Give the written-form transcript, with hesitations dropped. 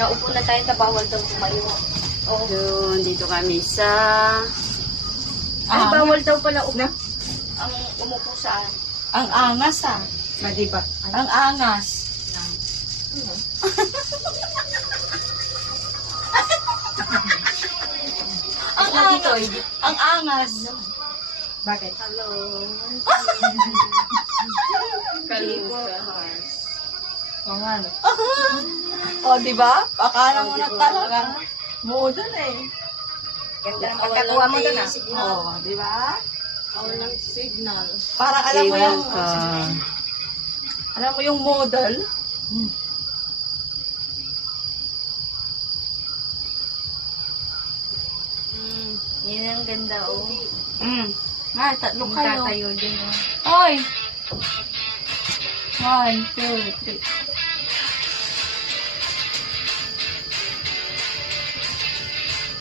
Naupo na tayo sa bawal daw tumayo. Oo. Yun, dito kami sa... Ay, bawal daw pala ang umupo sa... Ang angas ah. Madiba. Ang angas. Ang angas. Ang angas. Bakit? Hello. O nga no. O, diba? Akala mo na talaga. Model eh. Ganda ng pagkakuha mo doon ah. O, diba? Walang signal. Parang alam mo yung... welcome. Alam mo yung model? Yan ang ganda oh. Nga, tatlo kayo. Tatayo din oh. Oy! 1, 2, 3.